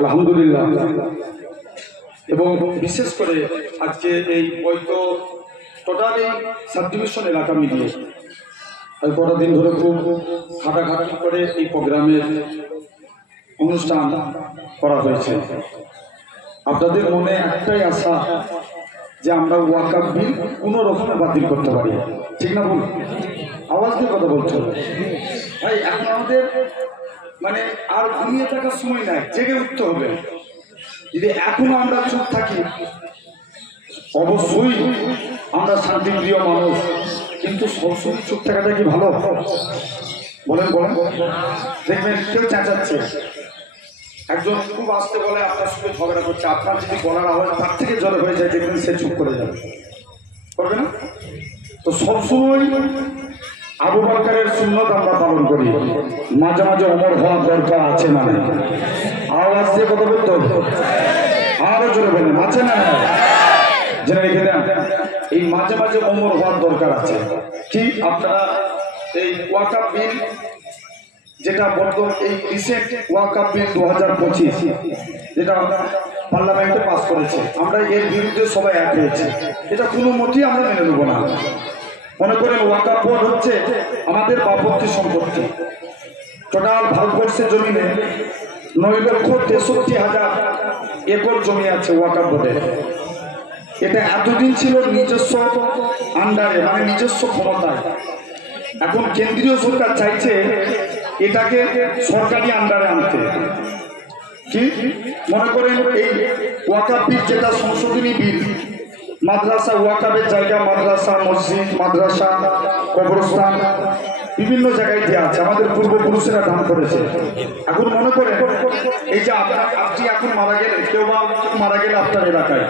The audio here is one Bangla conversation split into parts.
আলহামদুলিল্লাহ। এবং বিশেষ করে আজকে এই হয়তো টোটাল এই সাব ডিভিশন এলাকা মিলিয়ে কটা দিন ধরে খুব খাটাখাটি করে এই প্রোগ্রামের অনুষ্ঠান করা হয়েছে। আপনাদের মনে একটাই আশা যে আমরা ওয়াকফ বিল কোনো রকমে বাতিল করতে পারি, ঠিক না? বলুন, আওয়াজ দিয়ে কথা বলছো ভাই। এখন আমাদের মানে আর ঘুমিয়ে থাকার সময় নাই, জেগে উঠতে হবে। যদি এখনো আমরা চুপ থাকি, অবশ্যই আমরা শান্তিপ্রিয় মানুষ, কিন্তু সবসময় চুপ থাকাটা কি ভালো? বলেন বলেন। দেখবেন কেউ চেঁচাচ্ছে, একজন খুব আসতে বলে আপনার সঙ্গে ঝগড়া করছে, আপনার যদি বলার আওয়াজ তার থেকে জোরে হয়ে যায়, দেখবেন সে চুপ করে যাবে, করবে না? তো সবসময় আবু বকরের সুন্নত আমরা পালন করি, মাঝে মাঝে ওমর হওয়ার দরকার আছে না? আওয়াজ দিয়ে কথা বলতে হবে, আরো জোরে বলেন, আছে না? জেনে রেখে দেন, এই মাঝে মাঝে ওমর হওয়ার দরকার আছে। কি আপনারা এই ওয়াকফ বিল যেটা বর্তমান এই রিসেন্ট ওয়াকফ বিল 2025 যেটা পার্লামেন্টে পাস করেছে, আমরা এর বিরুদ্ধে সবাই এক হয়েছে। এটা কোনো মতেই আমরা মেনে নেব না। মনে করেন ওয়াকফ বোর্ড হচ্ছে আমাদের বাপত্তি সম্পত্তি। টোটাল ভারতবর্ষের জমিনে 9,63,000 একর জমি আছে ওয়াকফ বোর্ডের। এটা এতদিন ছিল নিজস্ব আন্ডারে, মানে নিজস্ব ক্ষমতায়। এখন কেন্দ্রীয় সরকার চাইছে এটাকে সরকারি আন্ডারে আনতে। কি মনে করেন এই ওয়াকফ বিল যেটা সংশোধনী বিল, মাদ্রাসা ওয়াকফের জায়গা, মাদ্রাসা, মসজিদ, মাদ্রাসা, কবরস্থান বিভিন্ন জায়গায় দেওয়া আছে, আমাদের পূর্বপুরুষেরা দান করেছে। এখন মনে করেন এই যে আপনি এখন মারা গেলে, কেউ বা মারা গেলে আপনার এলাকায়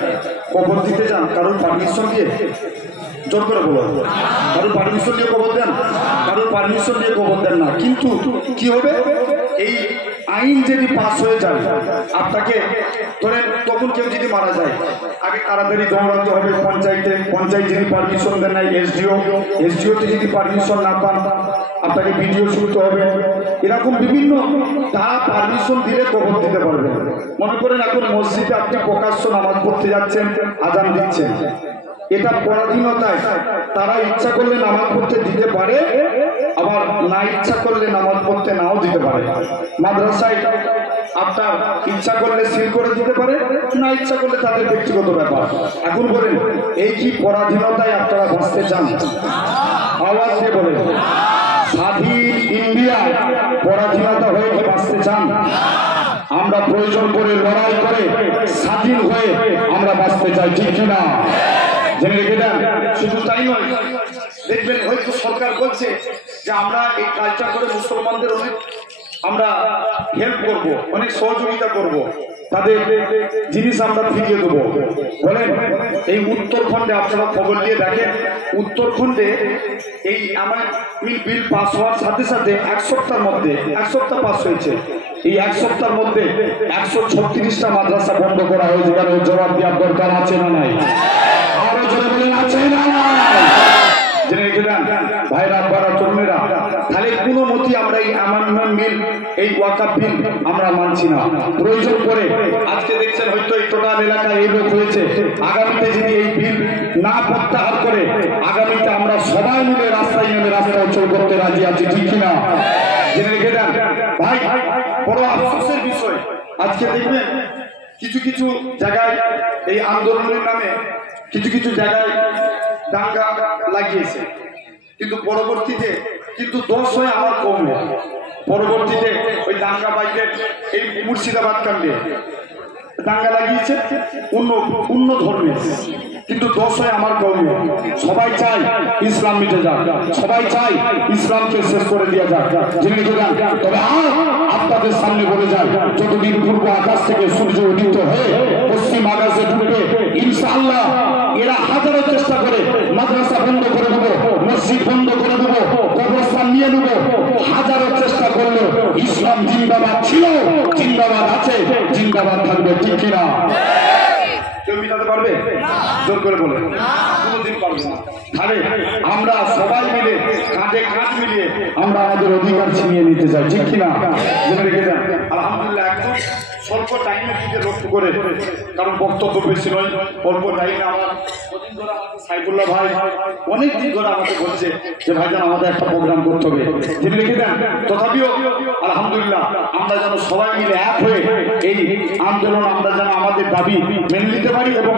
কবর দিতে যান, কারোর পারমিশন দিয়ে, জোর করে বলো, কারোর পারমিশন দিয়ে কবর দেন? কারোর পারমিশন দিয়ে কবর দেন না। কিন্তু কি হবে, এই আইন যদি পাস হয়ে যায়, আপনাকে ধরেন তখন কেউ যদি মারা যায়, আগে তাড়াতাড়ি দৌড়াতে হবে পঞ্চায়েতে, পঞ্চায়েত যদি পারমিশন দেন নাই এসডিওতে যদি পারমিশন না পান আপনাকে বিডিও শুনতে হবে। এরকম বিভিন্ন তারা পারমিশন দিলে কবর দিতে পারবে। মনে করেন এখন মসজিদে আপনি প্রকাশ্য নামাজ পড়তে যাচ্ছেন, আজান দিচ্ছেন, এটা পরাধীনতায় তারা ইচ্ছা করলে নামাজ পড়তে দিতে পারে, আবার না ইচ্ছা করলে নামাজ পড়তে নাও দিতে পারে। মাদ্রাসায় আপনার ইচ্ছা করলে সিল করে দিতে পারে, না ইচ্ছা করলে তাদের ব্যক্তিগত ব্যাপার। এখন বলেন এই কি পরাধীনতায় আপনারা বাঁচতে চান? আওয়াজ দিয়ে বলেন, স্বাধীন ইন্ডিয়ায় পরাধীনতা হয়ে কি বাঁচতে চান? আমরা প্রয়োজন করে লড়াই করে স্বাধীন হয়ে আমরা বাঁচতে চাই, ঠিক কিনা? জেনে রেখে দেন। শুধু তাই নয়, দেখবেন হয়তো সরকার বলছে যে আমরা এই কাজটা করে মুসলমানদের অনেক আমরা হেল্প করব, অনেক সহযোগিতা করব, তাদের জিনিস আমরা ফিরিয়ে দেবো। বলেন এই উত্তরখণ্ডে আপনারা খবর দিয়ে দেখেন, উত্তরখণ্ডে এই আমার বিল পাস হওয়ার সাথে সাথে এক সপ্তাহের মধ্যে, এক সপ্তাহ পাস হয়েছে, এই এক সপ্তাহের মধ্যে 136টা মাদ্রাসা বন্ধ করা হয়েছে। কারণ জবাব দেওয়ার দরকার আছে না নাই? আরো জোরে বলেন, আছে না নাই? জেনে রেখে দেন ভাইরা, আব্বারা, তরুণেরা, তাহলে কোনো মতে আমরা এই আমানত বিল, এই ওয়াকফ বিল আমরা মানছি না। প্রয়োজন করে আজকে দেখছেন হয়তো এই টোটাল এলাকায় এই লোক হয়েছে, আগামীতে যদি এই বিল না প্রত্যাহার করে, আগামীতে আমরা সবাই মিলে রাস্তায় নেমে রাস্তা অচল করতে রাজি আছি, ঠিক কিনা? জেনে রেখে দেন ভাই, বড় আফসোসের বিষয় আজকে দেখবেন কিছু কিছু জায়গায় এই আন্দোলনের নামে কিছু কিছু জায়গায় দাঙ্গা লাগিয়েছে, কিন্তু পরবর্তীতে কিন্তু দোষ হয় আমার কমে। পরবর্তীতে ওই দাঙ্গা বাইকের এই মুর্শিদাবাদ কাণ্ডে দাঙ্গা লাগিয়েছে অন্য ধর্মের, কিন্তু দোষ হয় আমার কমে। সবাই চাই ইসলাম মিটে যাক, সবাই চাই ইসলামকে শেষ করে দেওয়া যাক, জেনে যান। তবে আপনাদের সামনে বলে যায়, যতদিন পূর্ব আকাশ থেকে সূর্য উদিত হয়ে পশ্চিম আকাশে ঢুকবে, ইনশাআল্লাহ এরা হাজারো চেষ্টা করে মাদ্রাসা বন্ধ করে দেবো, মসজিদ বন্ধ করে দেবো, কবরস্থান নিয়ে নেবো, হাজারো চেষ্টা করলো ইসলাম জিন্দাবাদ ছিল, জিন্দাবাদ আছে, জিন্দাবাদ থাকবে, ঠিক কিনা? কেউ মিটাতে পারবে? জোর করে বলে কোনোদিন পারবে না। তাহলে আমরা সবাই মিলে কাঁধে কাঁধ মিলিয়ে আমরা আমাদের অধিকার ছিনিয়ে নিতে চাই, ঠিক কিনা? জেনে রেখে দেন। আলহামদুলিল্লাহ, একদম স্বল্প টাইমের দিকে লক্ষ্য করে, কারণ বক্তব্য বেশি নয়, অল্প টাইমে আমার সাইফুল্লাহ ভাই অনেক দিন ধরে আমাকে বলছে যে ভাইজান আমাদের একটা প্রোগ্রাম করতে হবে, তিনি লিখে দেন। তথাপিও আলহামদুলিল্লাহ আমরা যেন সবাই মিলে এক হয়ে এই আন্দোলন আমরা যেন আমাদের দাবি মেনে নিতে পারি এবং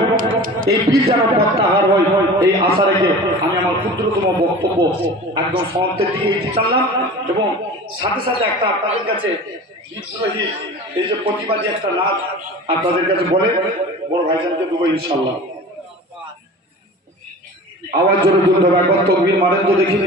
এই বিল যেন প্রত্যাহার হয়, এই আশা রেখে আমি আমার ক্ষুদ্রতম বক্তব্য একদম সমাপ্তের দিকে এগিয়ে চাললাম। এবং সাথে সাথে একটা আপনাদের কাছে বিদ্রোহী এই যে প্রতিবাদী একটা নাচ আপনাদের কাছে বলে বড় ভাইজানকে দেবো ইনশাল্লাহ। আওয়াজ জোরে বলতে হবে, একবার তকবীর মারেন তো দেখি।